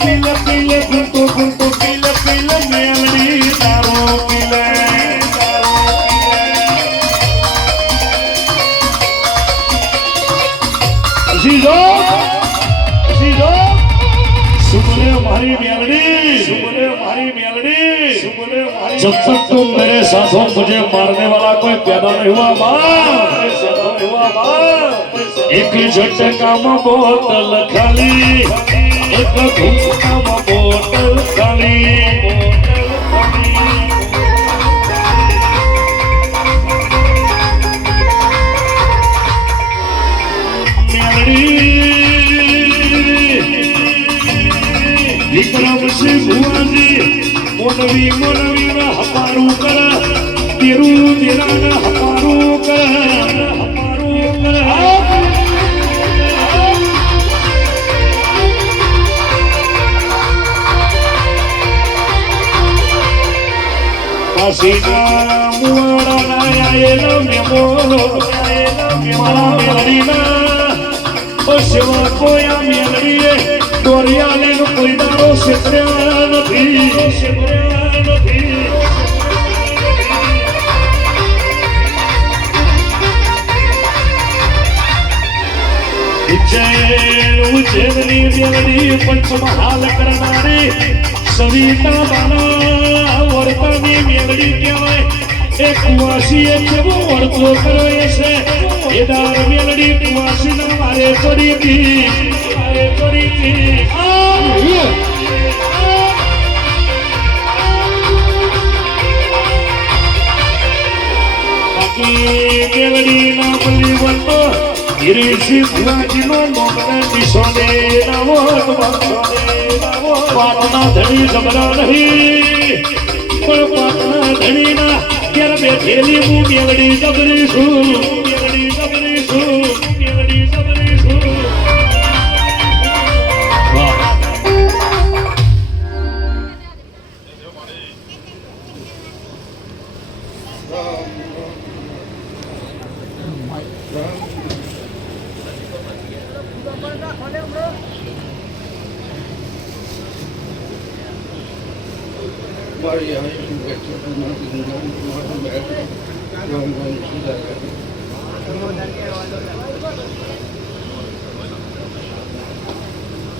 પીલે પીલે ગુંતો ગુંતો પીલે પીલે મેલડી તારો પીલે સીધો સીધો सुबले हमारी मेलड़ी सुबले हमारी मेलड़ी सुबले हमारी जब तक तुम मेरे साथ हो मुझे मारने वाला कोई पैदा नहीं हुआ माँ एक झटका में बोतल खाली एक घूमका में बोतल खाली विक्रम से भुआजी मोनवी मोनवी ना हपारू कर तेरू तेरा ना हपारू कर पसीना मुआड़ा ना आए ना मेमो आए ना मेरा मेलड़ी ना ओ शिवा कोया मेलड़ी दोरिया ने कोई दारो सिमरया નથી उज्जैनी मेलडी पंचमहाल करनारी सविता बाना वर्तानी मेलडी कहेवाय एक कुवासी छेवो वर्तो करे छे एदार मेलडी कुवासी ना मारे चोरी की मेलडी ना बली वंतो गिरीशी भुआजी नो मोगने दिशोने ना वोट बंसोने ना वोट पाटना धनी जबरा नहीं पर पाटना धनी ना केर बेठेली मु मेलडी जबरी छू मेलडी जबरी छू मेलडी जबरी छू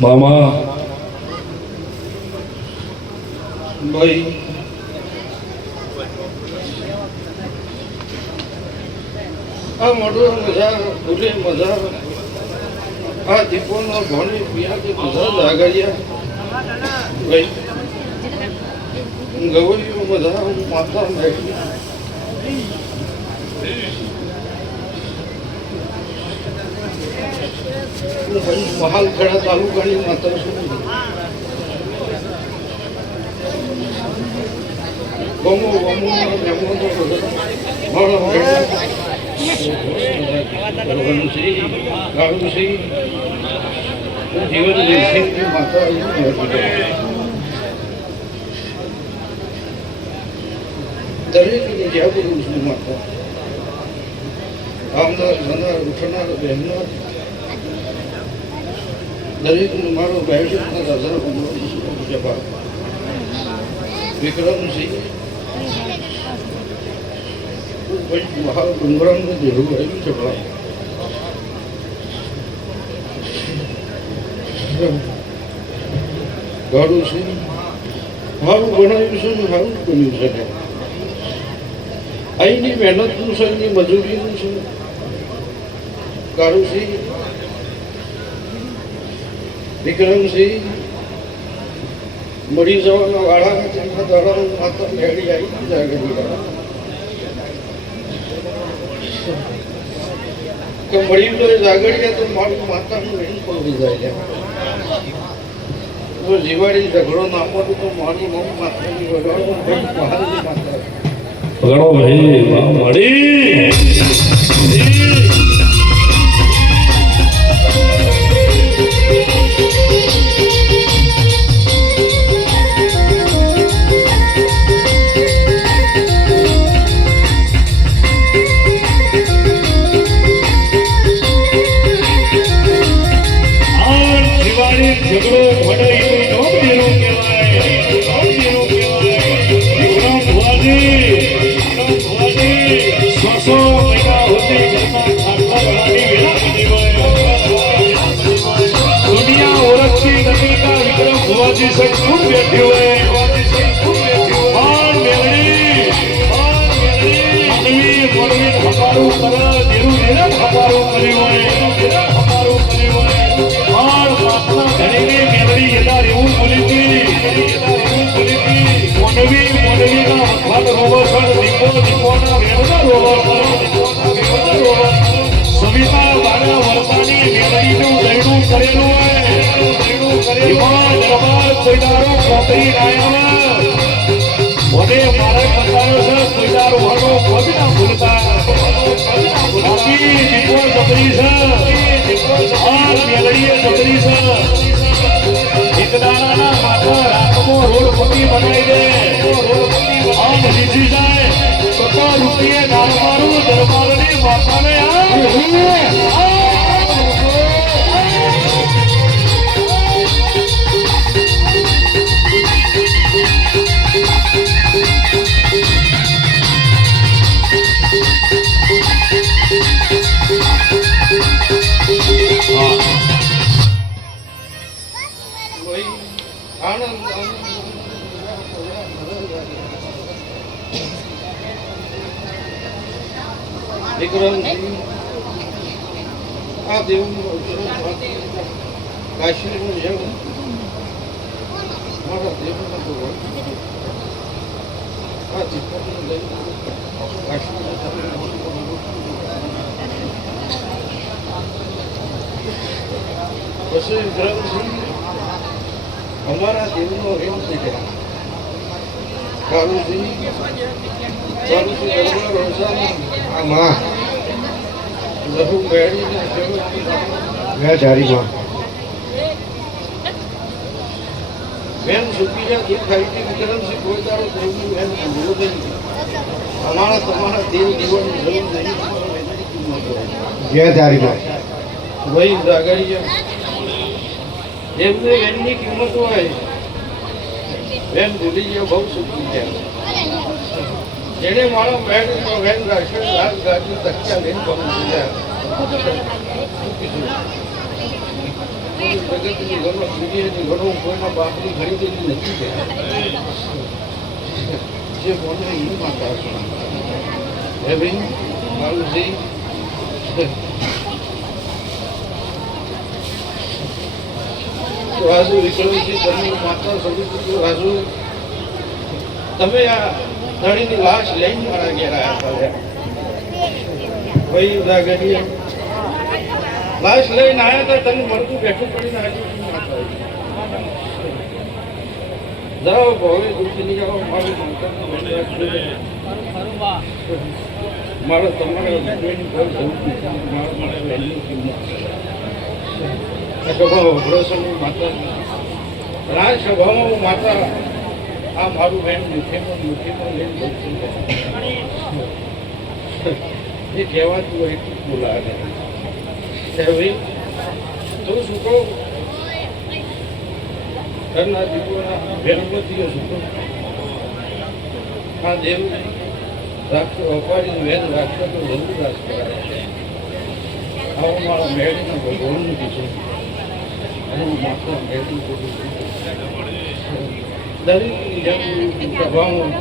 मामा भाई आ मोटो मजा पूरे मजा आ दीपो नो घोड़ी पिया के मजा जागरिया भाई गवई मजा माता बैठी महाल खड़ा तालुकानी माता गोमो गोमो मेमो तो मारो भगवानश्री गाड़ूश्री जीवन देखे माता दरेक ज्या पुरुष माता આવનાર જનાર ઉઠનાર બહેનાર દરેક મારો બહેશના દાદા જપા વિક્રમસિંહ મહા ડુંગરાનું દેવું આવ્યું છે ભલા ગાડું છે સારું બનાવ્યું છે ને સારું બન્યું છે અહીંની મહેનતનું છે એની મજૂરીનું છે ગાડુસિંહ વિક્રમસિંહ મરી જવાના વાળાના તેમના દાડાનું માતા લેડી આવી જાગરી કે મળી તો જાગડીએ તો મારું માતાનું વેણ પડી જાય તો જીવાડી ઝઘડો નામો તો મારી મમ્મી માતાની વગાડો ભાઈ મહાલની માતા વગાડો ભાઈ મળી झगड़ो भड़ाई तो સેવાજી સટકું બેઠ્યું હોય પણ મેલડી મનવી હપારું કરે દેરું દેર હપારું કર્યું હોય પણ માતના ધણીની મેલડી એદાર એવું બોલી હતી મોનવીના વખત રોવસણ દીપોના વેણના રોવસણ સવિતા બાણા વરસાની મેલડીનું દયડું કરેલું હોય એમાં દરબાર કોઈદારો કોતરી નાયા મને મારે બતાવ્યો છે કોઈદારો હનો પગ ના ભૂલતા બાકી દીપો જબરી છે આ મેલડીએ જબરી છે એક દાણાના માથા રાખમો રોડ પટ્ટી બનાવી દે આમ રીચી જાય તો રૂપિયે ગાળ મારું દરબારની માતાને વિક્રમ આ દેવ કાશ્મીરનું જંગ મારા દેવનો તો આ ચિત્રનું લઈ કાશ્મીર પછી વિક્રમસિંહ અમારા દેવનો રેમ થઈ ગયા કાલુજી દરબાર રોસાની આ માં લહુ મેળીને બેન સુકી જાય દુઃખ ખાઈ કે વિક્રમસિંહ કોઈ દાડો દેવની બેન ભૂલો નહીં અમારા તમારા દેવ જીવનની જરૂર નહીં જય ચારીમાં વહી જાગરી એમને બેનની કિંમત હોય બેન ભૂલી ગયા બહુ સુખી ગયા જેને મારો બેન રાખ્યો રાત ગાડી તક્યા લઈને બની ગયા જગતની ઘણો દુનિયાની ઘણો કોઈના બાપની ઘણી બધી નથી ગયા જે મને એ માતા હે બેન મારું જઈ રાજુ વિક્રમસિંહ તમે માતા સૌથી રાજુ તમે આ ધણીની લાશ લઈને મારા ઘેર આવ્યા ભાઈ ઉદાગરીએ લાશ લઈને આવ્યા હતા તને મળતું બેઠું પડીને આવ્યું જાઓ ભવે દૂરથી જાઓ મારું મારા તમારા મારા વહેલી કિંમત સભામાં વગ્રસની માતા રાજ સભામાં માતા આ મારું બેન મુઠ્ઠીમાં લઈને એ કહેવાતું હોય એટલું બોલાવે ભાઈ તું શું કહું ઘરના દીકરોના વેરમતીઓ શું કહું આ દેવ રાખશો અપાડીને વેદ રાખશો તો જરૂર રાખશો આવો મારા મેળીના ભગવાનનું કીધું અને માતા મેળવી કીધું દરેક સભામાં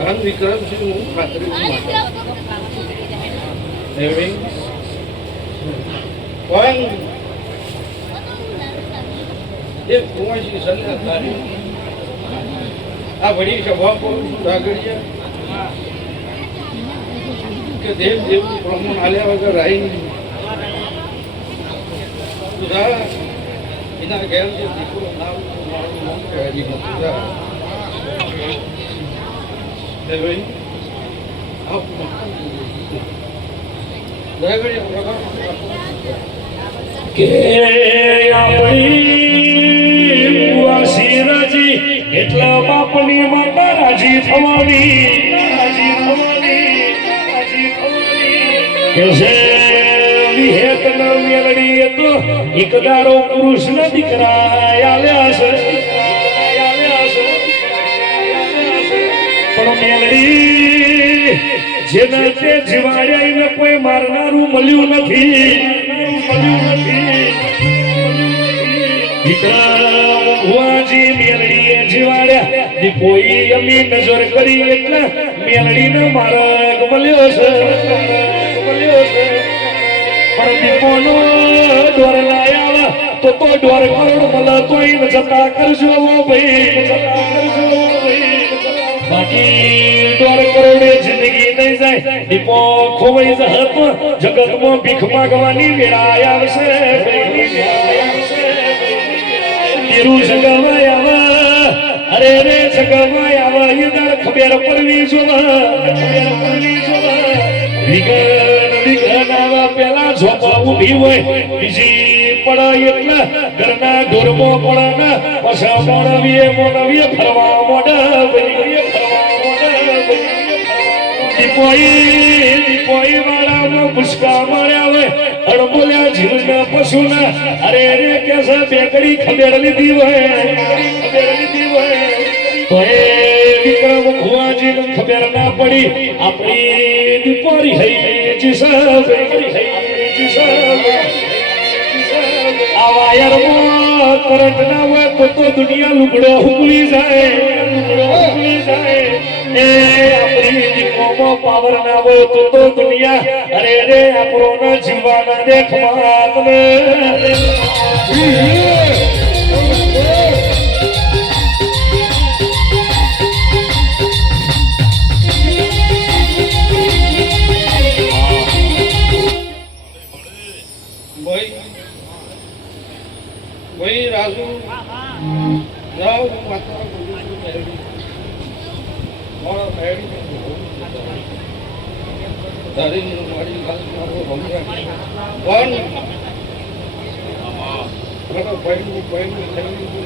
આમ વિક્રમસિંહ હું ખાતરી માતા પણ એક કુંવરજી સંત તારી આ વડી સભા કરું છું ડાગડિયા કે દેવ દેવનું પ્રમાણ આલ્યા વગર રહી નહીં એના ઘેર જે દીકરો નામ મારું નામ કહેલી નથી ભાઈ કે આપણી વાસીરાજી એટલા બાપની માતા રાજી થવાની કે છે વિહેત ન મેળડી તો એકદારો પુરુષ ન દીકરા આલ્યા છે પણ મેળડી જેને તે જીવાડ્યાને કોઈ મારનારું મળ્યું નથી દીકરા જીવાડ્યા દીપોઈ અમી નજર કરી એટલે મેલડીનો માર્ગ મળ્યો છે પણ દીપોનો ડોર લાયા તો ડોર કરોડ મળે તોય ન જતા કરજો ભાઈ જતા કરજો ભાઈ બાકી ડોર કરોડે જિંદગી નહીં જાય દીપો ખોવાઈ જહત જગતમાં ભીખ માંગવાની વેળા આવશે તેરું જગવાય આવે અરે રે જગવાય આવે એ દર ખબર પડવી વિઘન આવા પેલા ઝોપા ઉભી હોય બીજી પડે એટલે ઘરના ઢોરમાં પડે ને પછી મોણવીએ ફરવા મોડે દીપોઈ વાળામાં પુષ્કા માર્યા હોય અડબોલ્યા જીવના પશુના અરે રે કે છે બેકડી ખબેર લીધી હોય તો એ વિક્રમ ભુવાજી ને ખબર ના પડી આપણી દીપોરી હઈ આ વાયરમાં કરંટ ના હોય તો દુનિયા લુગડો હુકવી જાય એ આપણી દીપોમાં પાવર ના હોય તો દુનિયા અરે રે આપણો ના જીવાના દેખવાત ને વહી રાજુ જાઓ માતા મોડો પહેરી તારી મારી વાત મારો ભમરા વન મને પહેલું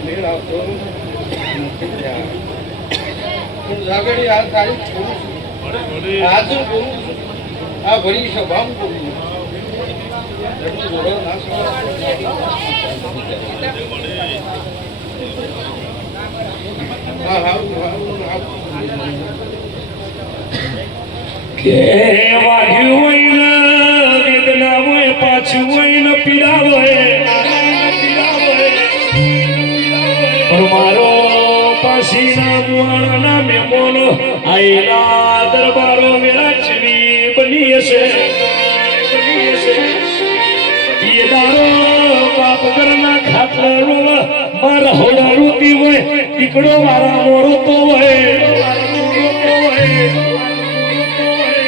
મેળ આવતો હું જાગડી આ તારીખ આજુ બોલું આ ભરી સભામ બોલું કે વાગ્યું હોય ને વેદના હોય પાછું હોય ને પીડા હોય પણ મારો પાસીના મુવાણાના મેમોનો આયલા દરબારો વેળા ચવી બની હશે ये दारो बाप करना खातला रोवा मारा होड़ा रोती होए टिकड़ो मारा मोरो तो होए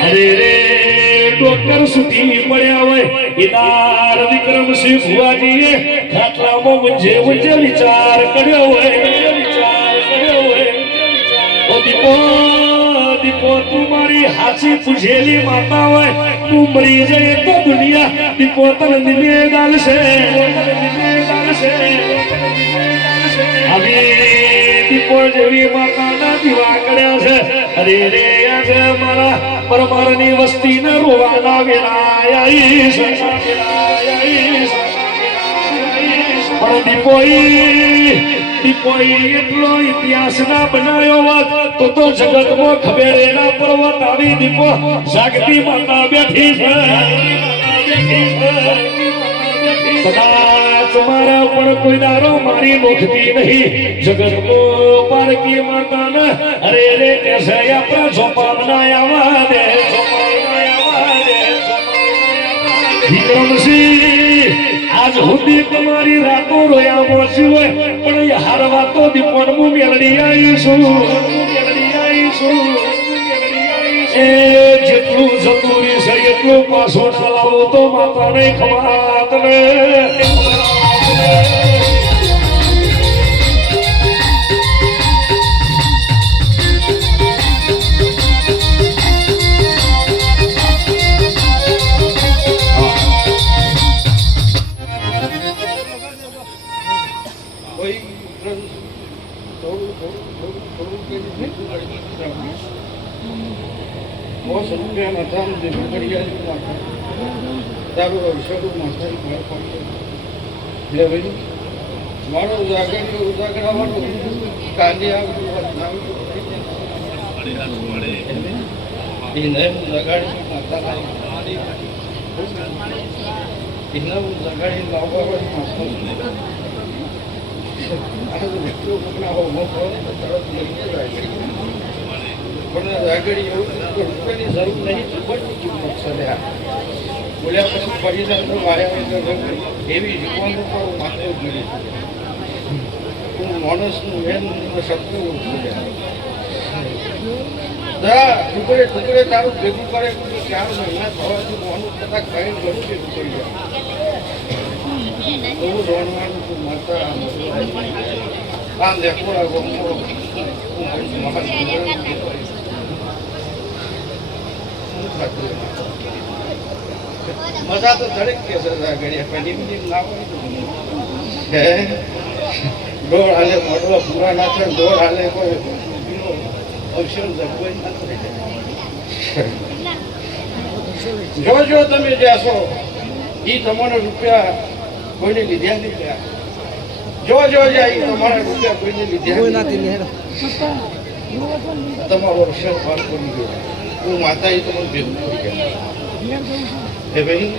अरे रे डॉक्टर सुती पड़या होए इदार विक्रम सिंह भुवाजीए खातलामो मुझे विचार कर्यो होए ओ दीपो तुम्हारी हाथी तुझेली माता होए तू मरी जाए तो दुनिया दीपो तन निमेदाल से अभी दीपो जेवी माता ना दीवा कर्या छे अरे रे आज मारा परमाરની વસ્તી ને રોવાના વેળા આવી પણ દીપોઈ એટલો ઇતિહાસ ના બનાવ્યો વાત તો જગતમાં ખબર એના પર્વત આવી દીપો જાગતી માતા બેઠી છે કદાચ મારા પણ કોઈ દારો મારી નોખતી નહીં જગતનો પારકી માતા ને અરે રે કેસે આપણા ઝોપા બનાયા દે વિક્રમસિંહ આજ સુધી તમારી રાતો રોયા મોસી હોય પણ હારવા તો દીપણ મુ મેળડી આવીશું એ જેટલું જતુરી છે એટલું પાછો ના લાવો તો માતા નહીં ખવાત ને મારો ઉજાગરવાનું કાંદી જગાડી લાવવા આ તો મિત્રો કોકના હો મોકો તો તરત લઈને જાય પણ આગળ એવું રૂપિયાની જરૂર નહીં સુપરની કિંમત છે બોલ્યા પછી પરિણામ તો વાયા એવી શીખવાનું પણ માત્ર જોઈએ હું માણસનું મેન શબ્દ બોલ્યા ટુકડે ટુકડે તારું ભેગું કરે 4 મહિના થવાથી મોનું કદાચ કઈ ઘણું ભેગું કરી જાય બહુ રોણવાનું તું માતા આ દેખો આ ગમો મજા તો દરેક કે છે ઘડિયા પણ ના હોય દોડ હાલે મોટવા પૂરા ના થાય દોડ હાલે કોઈ અવસર જગવાઈ ના થઈ જાય જો તમે જાશો એ તમારા રૂપિયા કોઈને લીધા નહીં ગયા જો જાય તમારા રૂપિયા કોઈને લીધા નથી તમારો અવસર પાર કરી ગયો હું માતા એ તમને ભેગું કરી ગયા હે ભાઈ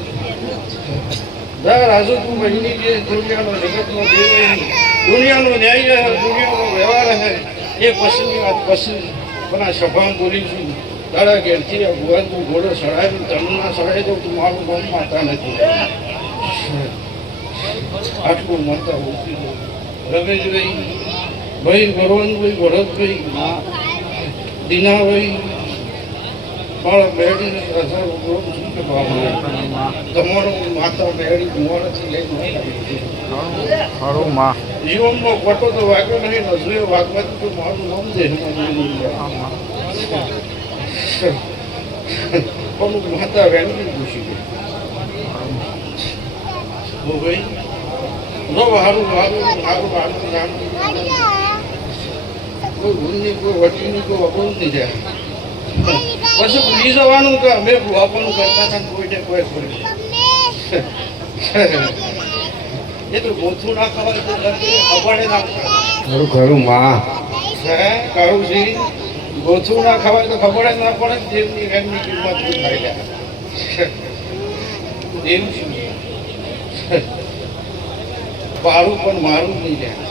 રાજુ તું મહિની જે દુનિયાનો જગતનો દેવ દુનિયાનો ન્યાય હે દુનિયાનો વ્યવહાર હે એ પછીની વાત પછી પણ સભા બોલીશું તારા ઘેરથી ભગવાન તું ઘોડો સડાવી તમના સડાઈ દઉં તું મારું નામ માતા નથી આટલું માતા ઓછી રમેશભાઈ ભાઈ ભરવાનભાઈ ભરતભાઈ દીનાભાઈ મારા બેડી તમારું માતા બેડી મોડાથી લઈને જીવનનો ખોટો તો વાગ્યો નહીં નજરે વાગવાથી તો મારું નામ દેહમાં માતા બેડી ઘૂસી ગઈ ભાઈ જો હારું મારું નામ કોઈ ભૂલની કોઈ વટીની કોઈ વગોળ નહીં જાય પછી ભૂલી જવાનું કે અમે ભૂવાપણું કરતા હતા કોઈને કોઈ ભૂલી એ તો ગોથું ના ખવાય તો ખબર ના પડે ખરું માં હે કહું છું ગોથું ના ખવાય તો ખબર ના પડે દેવની એમની કિંમત શું થાય દેવ શું પાડું પણ મારું નહીં જાય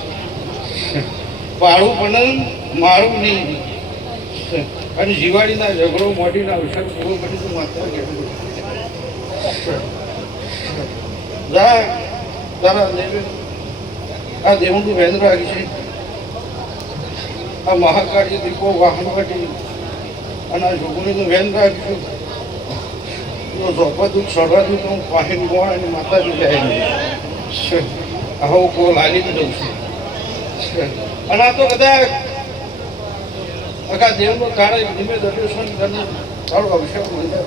પાડું પણ મારું નહીં અને જીવાડીના ઝઘડો મોઢીના અવસર પૂરો કરી તો માત્ર કેટલું તારા દેવે આ દેવનું વેદ રાખી છે આ મહાકાળી દીપો વાહન કાઢી અને આ છોકરીનું વેદ રાખ્યું ઝોપાતું સડવાતું તો હું પાહી ગોળ અને માતાજી જાય આવો કોલ હાલી દઉં છું અને આ તો કદાચ આખા દેવનો તારે ધીમે દર્શન કરીને તારો અભિષેક મંદિર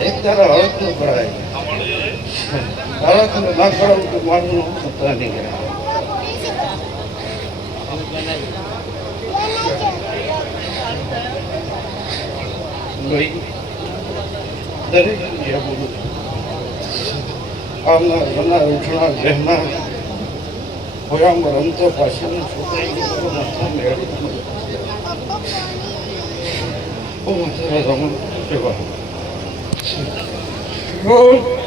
એક તારા હળક નું કરાય હળક ના કરાવું તો મારું સત્તા નહીં ગયા દરેક જગ્યા બોલું આવનાર જનાર ઉઠનાર રહેનાર હોયામાં રમતો પાછળનું છોકરી માથા મેળવી Oh, my God.